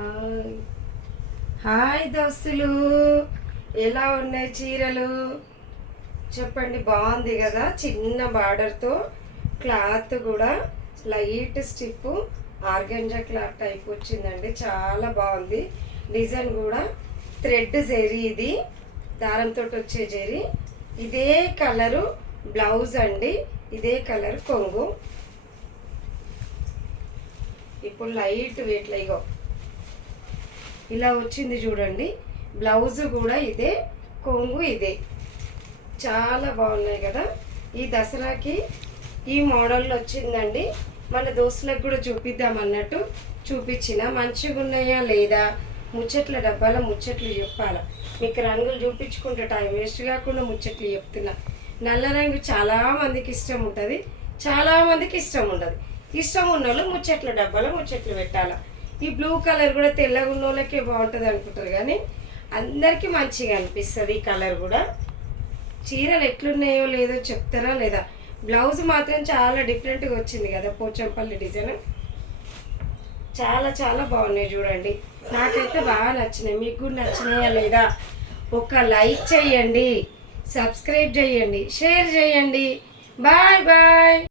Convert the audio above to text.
Hi hi దోస్తులు, ఎలా ఉన్నాయి చీరలు చెప్పండి. బాగుంది కదా, చిన్న బార్డర్తో క్లాత్ కూడా light stiff organza cloth type వచ్చిందండి. చాలా బాగుంది. డిజైన్ కూడా థ్రెడ్ జెరీ, ఇది దారంతో వచ్చే జెరీ. ఇదే కలరు బ్లౌజ్ అండి, ఇదే కలర్ కొంగు. ఇప్పుడు లైట్ వెయిట్ ఇగో ఇలా వచ్చింది చూడండి. బ్లౌజ్ కూడా ఇదే, కొంగు ఇదే. చాలా బాగున్నాయి కదా. ఈ దసరాకి ఈ మోడల్లో వచ్చిందండి. మన దోస్తులకు కూడా చూపిద్దాం అన్నట్టు చూపించిన. మంచిగా ఉన్నాయా లేదా, ముచ్చట్ల డబ్బాల ముచ్చట్లు చెప్పాలా. మీకు రంగులు చూపించుకుంటే టైం వేస్ట్ కాకుండా ముచ్చట్లు చెప్తున్నా. నల్ల రంగు చాలామందికి ఇష్టం ఉంటుంది, చాలామందికి ఇష్టం ఉండదు. ఇష్టం ఉన్న వాళ్ళు ముచ్చట్ల డబ్బాల ముచ్చట్లు పెట్టాలి. ఈ బ్లూ కలర్ కూడా తెల్లగా ఉన్న వాళ్ళకే బాగుంటుంది అనుకుంటారు, కానీ అందరికీ మంచిగా అనిపిస్తుంది. ఈ కలర్ కూడా చీరలు ఎట్లున్నాయో లేదో చెప్తారా లేదా. బ్లౌజ్ మాత్రం చాలా డిఫరెంట్గా వచ్చింది కదా, పోచంపల్లి డిజైన్. చాలా చాలా బాగున్నాయి చూడండి. నాకైతే బాగా నచ్చినాయి. మీకు కూడా నచ్చినాయా లేదా ఒక లైక్ చేయండి, సబ్స్క్రైబ్ చేయండి, షేర్ చేయండి. Bye bye.